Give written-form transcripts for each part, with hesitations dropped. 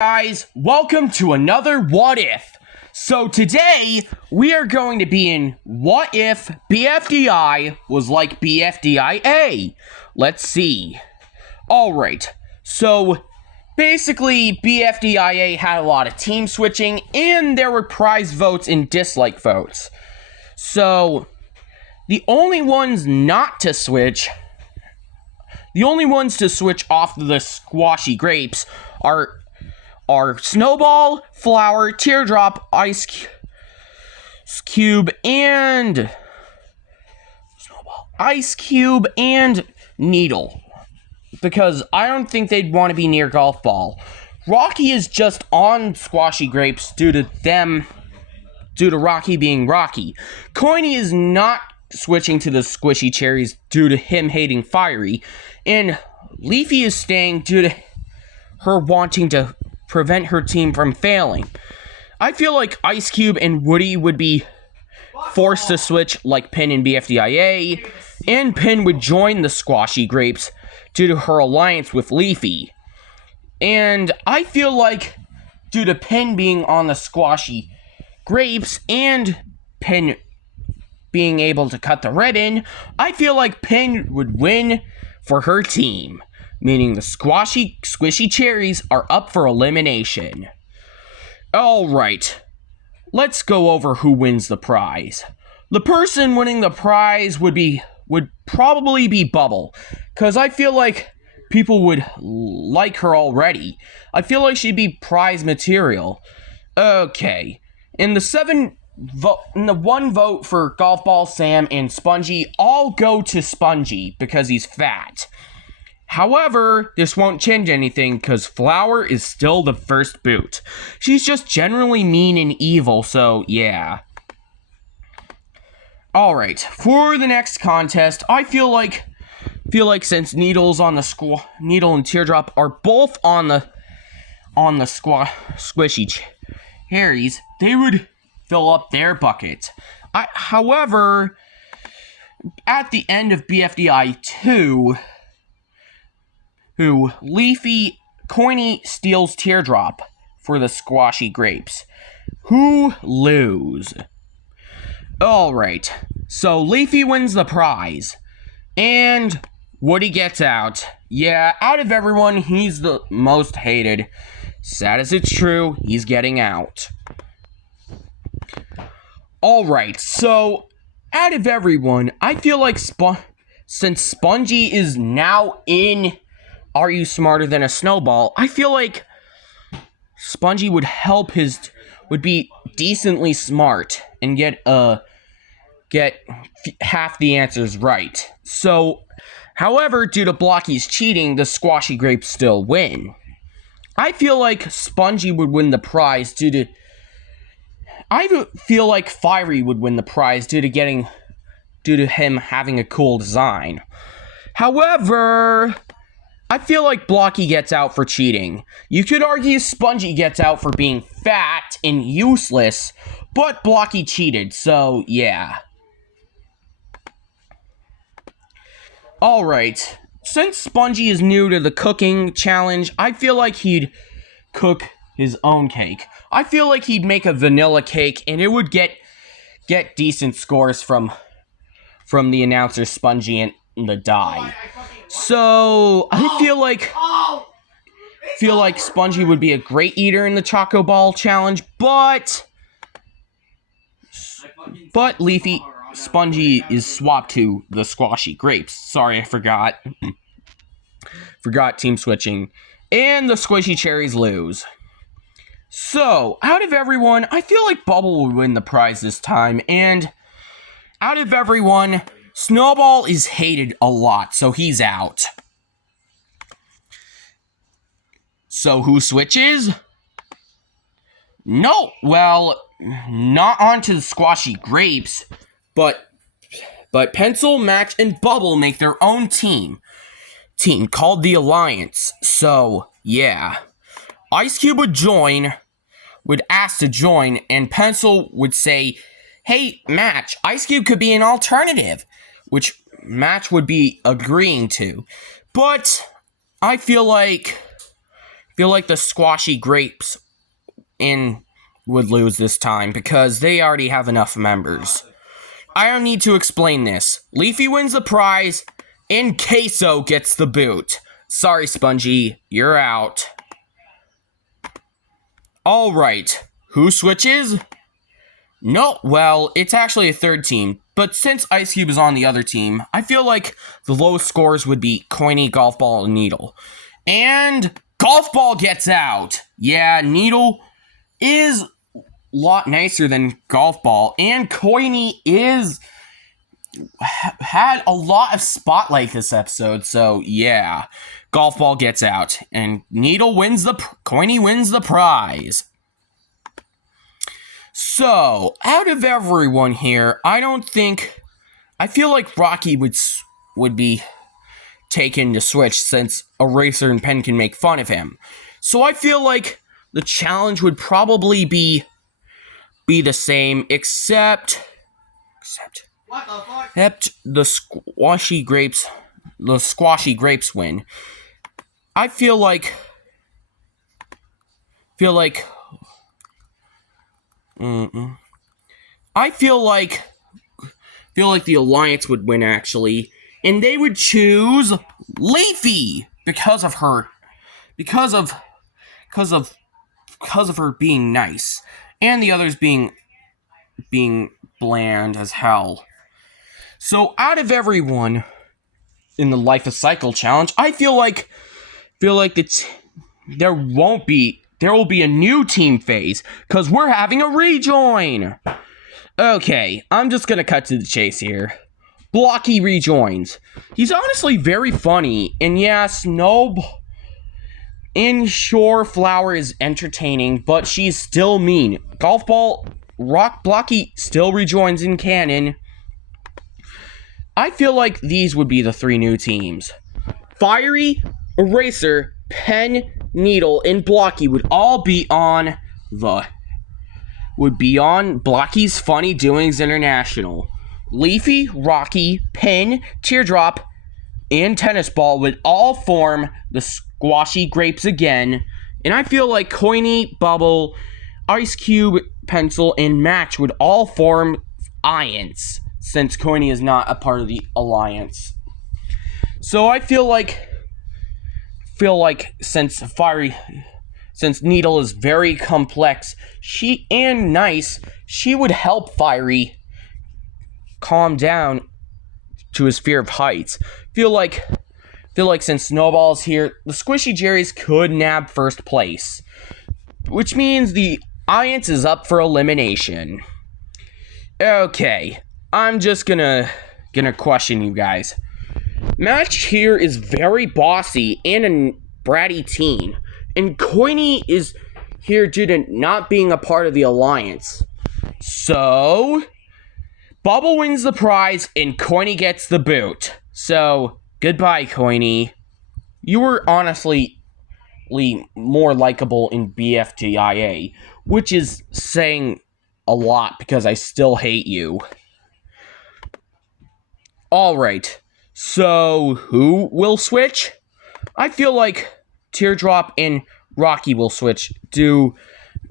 Guys, welcome to another What If. So today, we are going to be in What If BFDI was like bfdia. Let's see. Alright, so basically bfdia had a lot of team switching and there were prize votes and dislike votes. So, the only ones to switch off the squashy grapes are Snowball, Flower, Teardrop, Ice Cube, and Needle. Because I don't think they'd want to be near Golf Ball. Rocky is just on Squashy Grapes due to Rocky being Rocky. Coiny is not switching to the Squishy Cherries due to him hating Fiery. And Leafy is staying due to her wanting to prevent her team from failing. I feel like Ice Cube and Woody would be forced to switch like Pin and bfdia, and Pin would join the Squashy Grapes due to her alliance with Leafy. And I feel like due to Pin being on the Squashy Grapes and Pin being able to cut the ribbon, I feel like Pin would win for her team, meaning the Squishy Cherries are up for elimination. Alright, let's go over who wins the prize. The person winning the prize would probably be Bubble, because I feel like people would like her already. I feel like she'd be prize material. Okay, in the one vote for Golf Ball, Sam, and Spongy, all go to Spongy because he's fat. However, this won't change anything because Flower is still the first boot. She's just generally mean and evil, so yeah. Alright, for the next contest, I feel like since Needle and Teardrop are both on the Squishy Cherries, they would fill up their bucket. However, at the end of BFDI 2, Leafy Coiny steals Teardrop for the Squashy Grapes, who lose. Alright, so Leafy wins the prize, and Woody gets out. Yeah, out of everyone, he's the most hated. Sad as it's true, he's getting out. Alright, so out of everyone, I feel like since Spongy is now in Are You Smarter Than a Snowball, I feel like Spongy would be decently smart and get half the answers right. So, however, due to Blocky's cheating, the Squashy Grapes still win. I feel like Spongy would win the prize I feel like Fiery would win the prize due to him having a cool design. However, I feel like Blocky gets out for cheating. You could argue Spongy gets out for being fat and useless, but Blocky cheated, so yeah. Alright, since Spongy is new to the cooking challenge, I feel like he'd cook his own cake. I feel like he'd make a vanilla cake and it would get decent scores from the announcer Spongy and the die. So, I feel like Spongy would be a great eater in the Choco Ball challenge, but Spongy is swapped to the Squashy Grapes. Sorry, I forgot. Forgot team switching. And the Squishy Cherries lose. So, out of everyone, I feel like Bubble would win the prize this time, and out of everyone, Snowball is hated a lot, so he's out. So who switches? No, well, not onto the Squashy Grapes, but Pencil, Max, and Bubble make their own team called the Alliance. So, yeah. Ice Cube would ask to join, and Pencil would say, hey, Match, Ice Cube could be an alternative, which Match would be agreeing to. But I feel like feel like the Squashy Grapes would lose this time because they already have enough members. I don't need to explain this. Leafy wins the prize, and Queso gets the boot. Sorry, Spongy, you're out. Alright, who switches? No, well, it's actually a third team, but since Ice Cube is on the other team, I feel like the lowest scores would be Coiny, Golf Ball, and Needle. And Golf Ball gets out! Yeah, Needle is a lot nicer than Golf Ball, and Coiny had a lot of spotlight this episode, so yeah. Golf Ball gets out, and Coiny wins the prize. So, out of everyone here, I feel like Rocky would be taken to switch since Eraser and Pen can make fun of him. So I feel like the challenge would probably be the same, except What the fuck? except the Squashy Grapes win. I feel like the Alliance would win actually, and they would choose Leafy because of her being nice, and the others being bland as hell. So out of everyone in the Life of Cycle challenge, I feel like there will be a new team phase because we're having a rejoin. Okay, I'm just gonna cut to the chase here. Blocky rejoins. He's honestly very funny, and yes, Shore Flower is entertaining, but she's still mean. Golf Ball, Blocky still rejoins in canon. I feel like these would be the three new teams. Fiery, Eraser, Pen, Needle, and Blocky would all be on Blocky's Funny Doings International. Leafy, Rocky, Pen, Teardrop, and Tennis Ball would all form the Squashy Grapes again, and I feel like Coiny, Bubble, Ice Cube, Pencil, and Match would all form Alliance, since Coiny is not a part of the Alliance. So I feel like since Needle is very complex, and nice, she would help Fiery calm down to his fear of heights. Feel like since Snowball's here, the Squishy Jerrys could nab first place, which means the Alliance is up for elimination. Okay, I'm just gonna question you guys. Match here is very bossy and a bratty teen, and Coiny is here due to not being a part of the Alliance. So Bubble wins the prize and Coiny gets the boot. So goodbye, Coiny. You were honestly more likable in bfdia, which is saying a lot because I still hate you. Alright, so who will switch? I feel like Teardrop and Rocky will switch due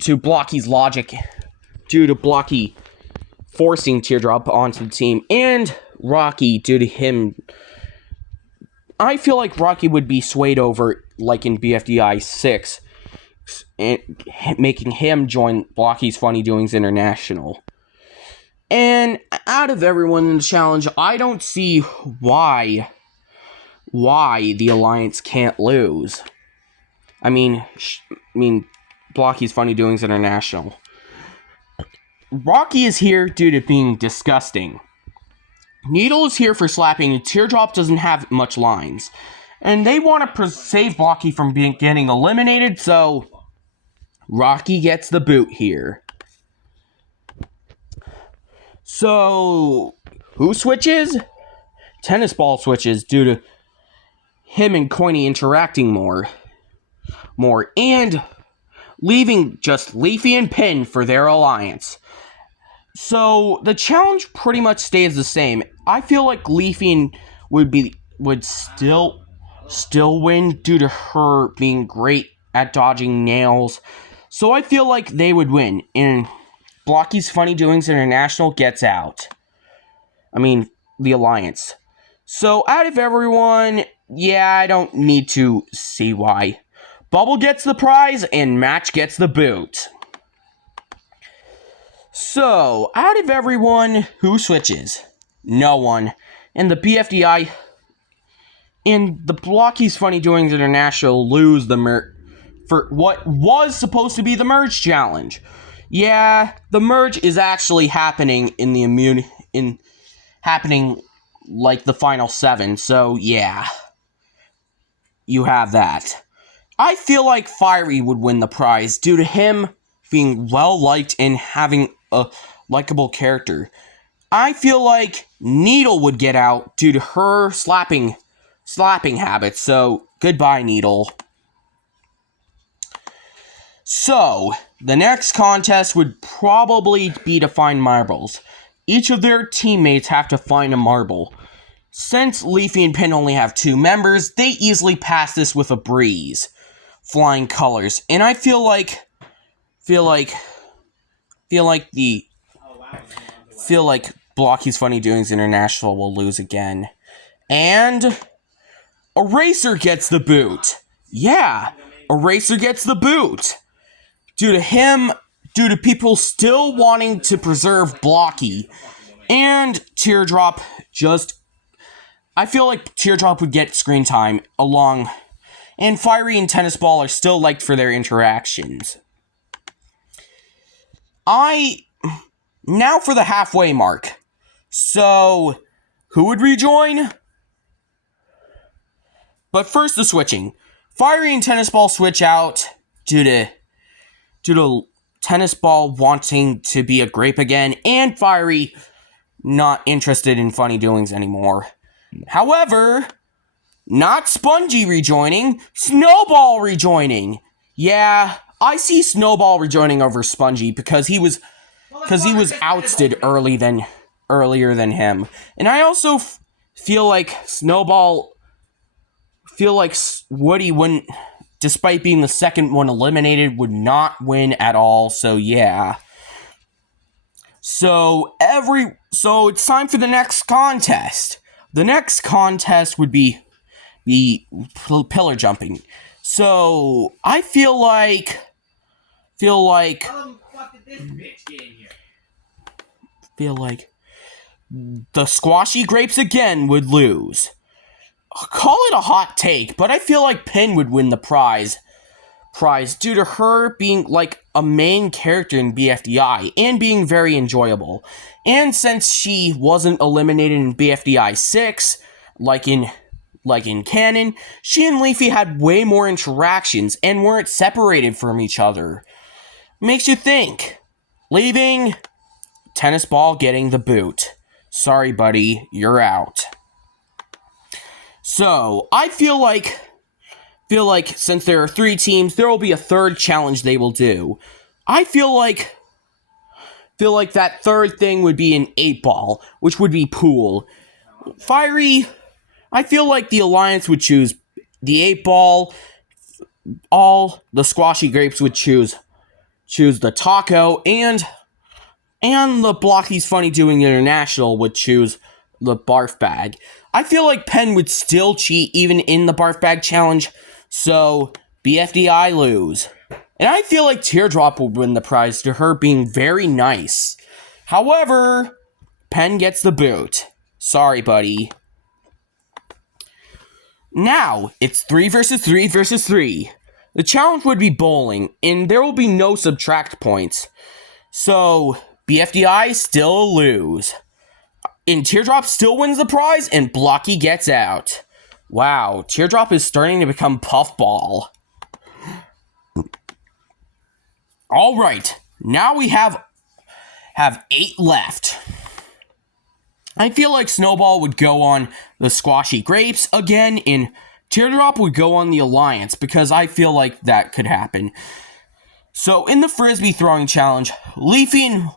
to Blocky's logic, due to Blocky forcing Teardrop onto the team, and Rocky due to him. I feel like Rocky would be swayed over, like in BFDI 6, and making him join Blocky's Funny Doings International. And out of everyone in the challenge, I don't see why the Alliance can't lose. I mean, Blocky's Funny Doings International. Rocky is here due to being disgusting. Needle is here for slapping, and Teardrop doesn't have much lines. And they want to save Blocky from getting eliminated, so Rocky gets the boot here. So, who switches? Tennis Ball switches due to him and Coiny interacting more, and leaving just Leafy and Pin for their Alliance. So the challenge pretty much stays the same. I feel like Leafy would still win due to her being great at dodging nails. So I feel like they would win. And Blocky's Funny Doings International gets out. I mean, the Alliance. So out of everyone, yeah, I don't need to see why. Bubble gets the prize and Match gets the boot. So, out of everyone, who switches? No one. And the bfdi and the Blocky's Funny Doings International lose the for what was supposed to be the merge challenge. Yeah, the merge is actually happening in the happening like the final 7. So, yeah. You have that. I feel like Fiery would win the prize due to him being well-liked and having a likable character. I feel like Needle would get out due to her slapping habits, so goodbye, Needle. So, the next contest would probably be to find marbles. Each of their teammates have to find a marble. Since Leafy and Pin only have 2 members, they easily pass this with a breeze. Flying colors. And I feel like Blocky's Funny Doings International will lose again. And Eraser gets the boot. Yeah, Eraser gets the boot. Due to people still wanting to preserve Blocky. And Teardrop I feel like Teardrop would get screen time along, and Fiery and Tennis Ball are still liked for their interactions. Now for the halfway mark. So, who would rejoin? But first, the switching. Fiery and Tennis Ball switch out due to Tennis Ball wanting to be a grape again, and Fiery not interested in Funny Doings anymore. However, not Spongy rejoining, Snowball rejoining. Yeah, I see Snowball rejoining over Spongy because he was ousted earlier than him. And I also feel like Woody wouldn't, despite being the second one eliminated, would not win at all. So yeah. So it's time for the next contest. The next contest would be pillar jumping. So I feel like the Squashy Grapes again would lose. Call it a hot take, but I feel like Pin would win the prize due to her being like a main character in BFDI and being very enjoyable. And since she wasn't eliminated in BFDI 6, like in canon, she and Leafy had way more interactions and weren't separated from each other. Makes you think. Leaving, Tennis Ball getting the boot. Sorry, buddy, you're out. So, I feel like since there are 3 teams, there will be a third challenge they will do. I feel like that third thing would be an 8-ball, which would be pool. Fiery, I feel like the Alliance would choose the 8-ball. All the Squashy Grapes would choose the taco, and the Blocky's Funny Doing International would choose the barf bag. I feel like Pen would still cheat even in the barf bag challenge, so BFDI lose. And I feel like Teardrop would win the prize to her being very nice. However, Pen gets the boot. Sorry, buddy. Now, it's 3 versus 3 versus 3. The challenge would be bowling, and there will be no subtract points. So, BFDI still lose. And Teardrop still wins the prize, and Blocky gets out. Wow, Teardrop is starting to become Puffball. Alright, now we have 8 left. I feel like Snowball would go on the Squashy Grapes again, and Teardrop would go on the Alliance, because I feel like that could happen. So, in the Frisbee throwing challenge, Leafy and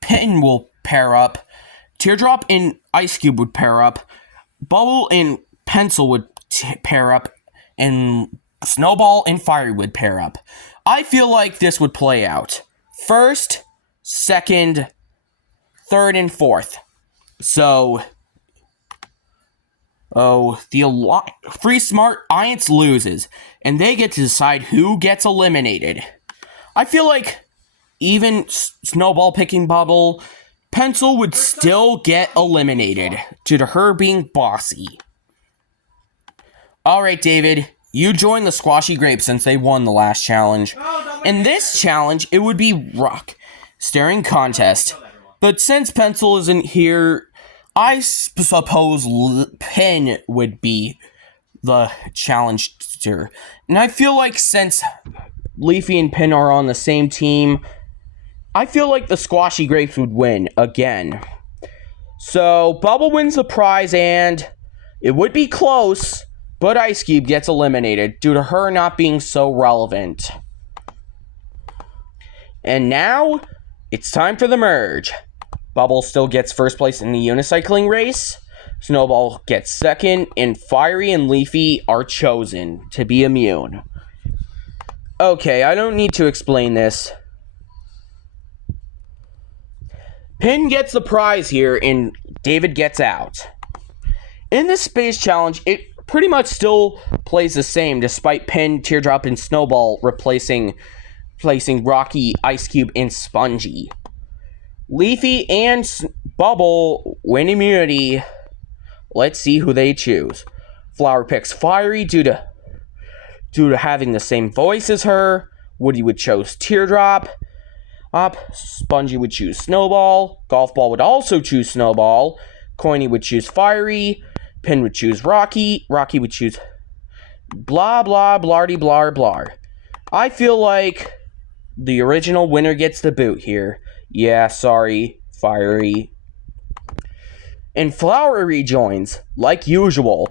Pin will pair up. Teardrop and Ice Cube would pair up. Bubble and Pencil would pair up. And Snowball and Fiery would pair up. I feel like this would play out. First, second, third, and fourth. So, the Free Smart Alliance loses, and they get to decide who gets eliminated. I feel like even Snowball picking Bubble, Pencil would still get eliminated due to her being bossy. Alright, David, you join the Squashy Grape since they won the last challenge. In this challenge, it would be Rock staring contest. But since Pencil isn't here, I suppose Pen would be the challenger. And I feel like since Leafy and Pen are on the same team, I feel like the Squashy Grapes would win again. So, Bubble wins the prize and it would be close, but Ice Cube gets eliminated due to her not being so relevant. And now, it's time for the merge. Bubble still gets first place in the unicycling race. Snowball gets second, and Fiery and Leafy are chosen to be immune. Okay, I don't need to explain this. Pin gets the prize here, and David gets out. In this space challenge, it pretty much still plays the same, despite Pin, Teardrop, and Snowball replacing Rocky, Ice Cube, and Spongy. Leafy and Bubble win immunity. Let's see who they choose. Flower picks Fiery due to having the same voice as her. Woody would choose Teardrop. Spongy would choose Snowball. Golf Ball would also choose Snowball. Coiny would choose Fiery. Pin would choose Rocky. Rocky would choose blah blah blardy blar blar. I feel like the original winner gets the boot here. Yeah, sorry, Fiery. And Flower rejoins, like usual.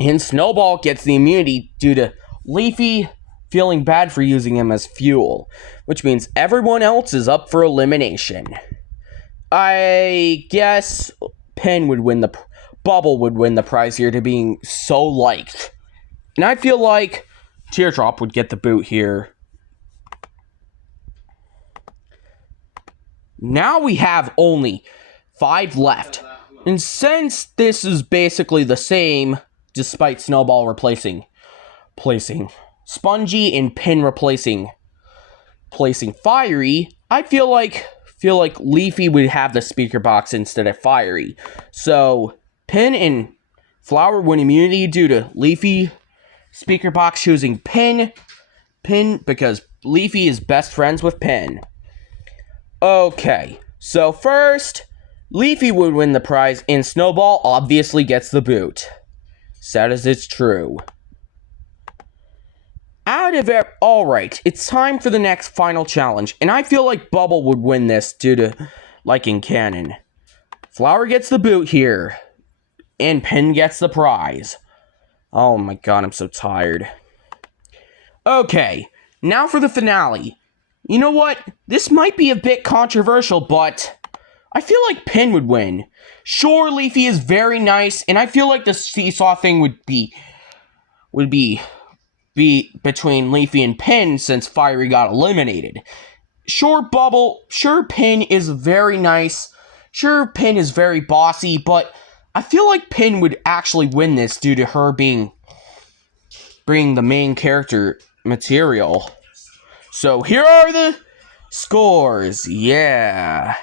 And Snowball gets the immunity due to Leafy feeling bad for using him as fuel, which means everyone else is up for elimination. I guess Bubble would win the prize here to being so liked. And I feel like Teardrop would get the boot here. Now we have only 5 left. And since this is basically the same, despite Snowball replacing Spongy and Pin replacing Fiery, I feel like Leafy would have the speaker box instead of Fiery. So Pin and Flower win immunity due to Leafy speaker box choosing Pin because Leafy is best friends with Pin. Okay, so first, Leafy would win the prize, and Snowball obviously gets the boot. Sad as it's true. Alright, it's time for the next final challenge, and I feel like Bubble would win this due to liking Cannon. Flower gets the boot here, and Pin gets the prize. Oh my god, I'm so tired. Okay, now for the finale. You know what? This might be a bit controversial, but I feel like Pin would win. Sure, Leafy is very nice, and I feel like the seesaw thing would be between Leafy and Pin since Fiery got eliminated. Sure, Pin is very nice. Sure, Pin is very bossy, but I feel like Pin would actually win this due to her being the main character material. So here are the scores. Yeah.